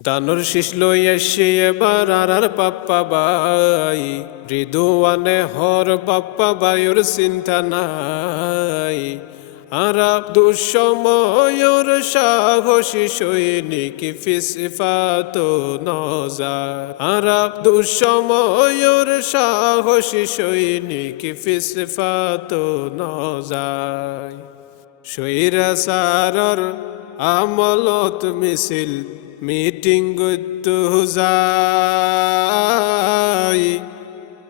দানুর শীষ লই আসি এবার আর পাপ্পা বাই রিদুয়ানে হর পাপ্পা বায়ুর চিন্তা নাই আর দুঃসময়র সাহসী সৈনিক ফিসফাত নজার আর দুঃসময়র সাহসী সৈনিক ফিসফাত নজার সৈরা সারর আমলত মিছিল মিটিং গত্তু যাই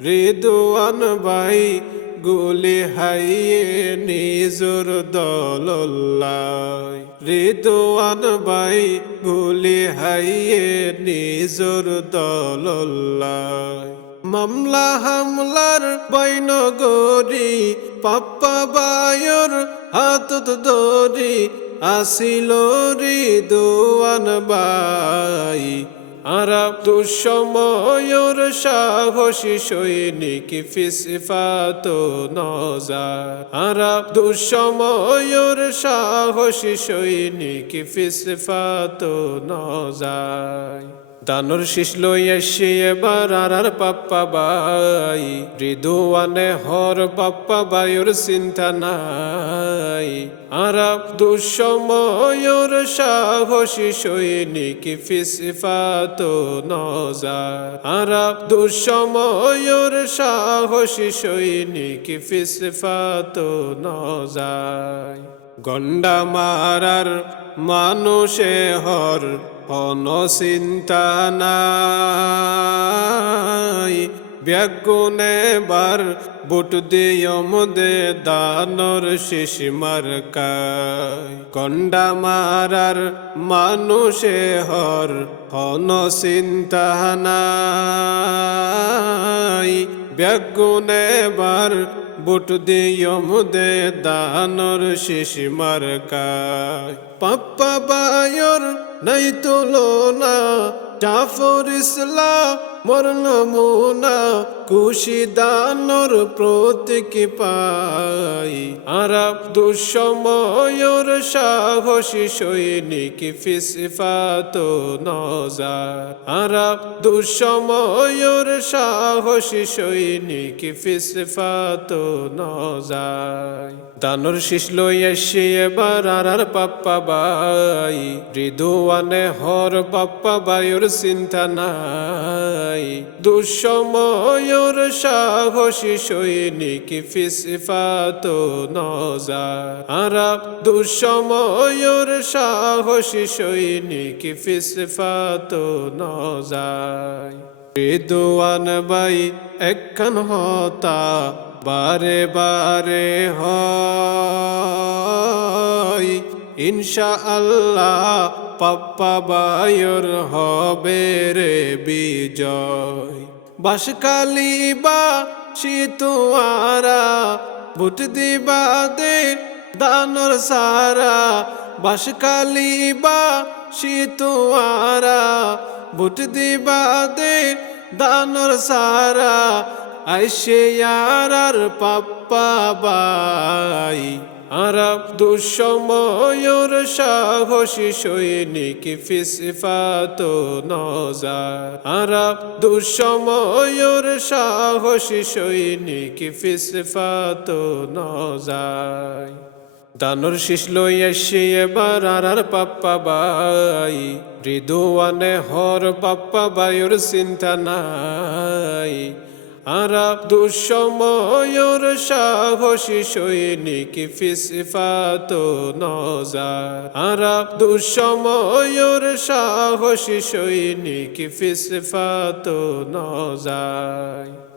রিদওয়ান ভাই গুলি হাইয়ে নিজর দলল্লাই রিদওয়ান ভাই গুলি হাইয়ে নিজর দলল্লাই মামলা হামলার বৈনগরী পাপ্পা বায়ুর হাতত দরি আসিল রিদওয়ান ভাই আর দুঃসময়র সাহসী সৈনিক ফিসফাত নজার আর দুঃসময়র সাহসী সৈনিক ফিসফাত নজার দানুর শীষ লই আসি এবার আর পাপ্পা বাই রিদওয়ানে হর পাপ্পা বায়ুর চিন্তা নাই আর দুঃসময়র সাহসী সৈনিক ফিসফাত নজার আর দুঃসময়র সাহসী সৈনিক ফিসফাত নজার গন্ডা মারার মানুষে হর কোন চিন্তা নাই ব্যাগুনে বার বুট দিয়ম দে দানর শীষ মার্কায় গন্ডা মারার মানুষে হর কোন চিন্তা নাই ব্যাগুনে বার বুট দিয়ম দে দানর শীষ মার্কায় পাপ্পা বায়ুর নাই তুলনা জাফর ইসলাম মোর নমুনা খুশি দানর প্রতীক পাই আর দুঃসময়র সাহসী সৈনিক ফিসফাত নজার আর দুঃসময়র সাহসী সৈনিক ফিসফাত নজার দানুর শীষ লই আসি এবার আর পাপ্পা বাই রিদওয়ানে হর পাপ্পা বায়ুর চিন্তা নাই দুঃসময়র সাহসী সৈনিক ফিসফাত নজার আর দুঃসময়র সাহসী সৈনিক ফিসফাত নজার রিদওয়ান ভাই একখান হতা বারে বারে হয় ইনশাআল্লাহ পাপ্পা বায়ুর হবে রে বিজয় বাসকালি বা শীতুয়ারা বুট দিবা দে দানর সারা বাসকালি বা শীতুয়ারা বুট দিবা দে দানর সারা আইসে আর পাপ্পা বাই আর দুঃসময়র সাহসী সৈনিক ফিসফাত নজার আর দুঃসময়র সাহসী সৈনিক ফিসফাত নজার দানুর শীষ লই আসি এবার আর পাপ্পা বাই রিদওয়ানে হর পাপ্পা বায়ুর চিন্তা নাই আর দুঃসময়র সাহসী সৈনিক ফিসফাত নজার আর দুঃসময়র সাহসী সৈনিক ফিসফাত নজার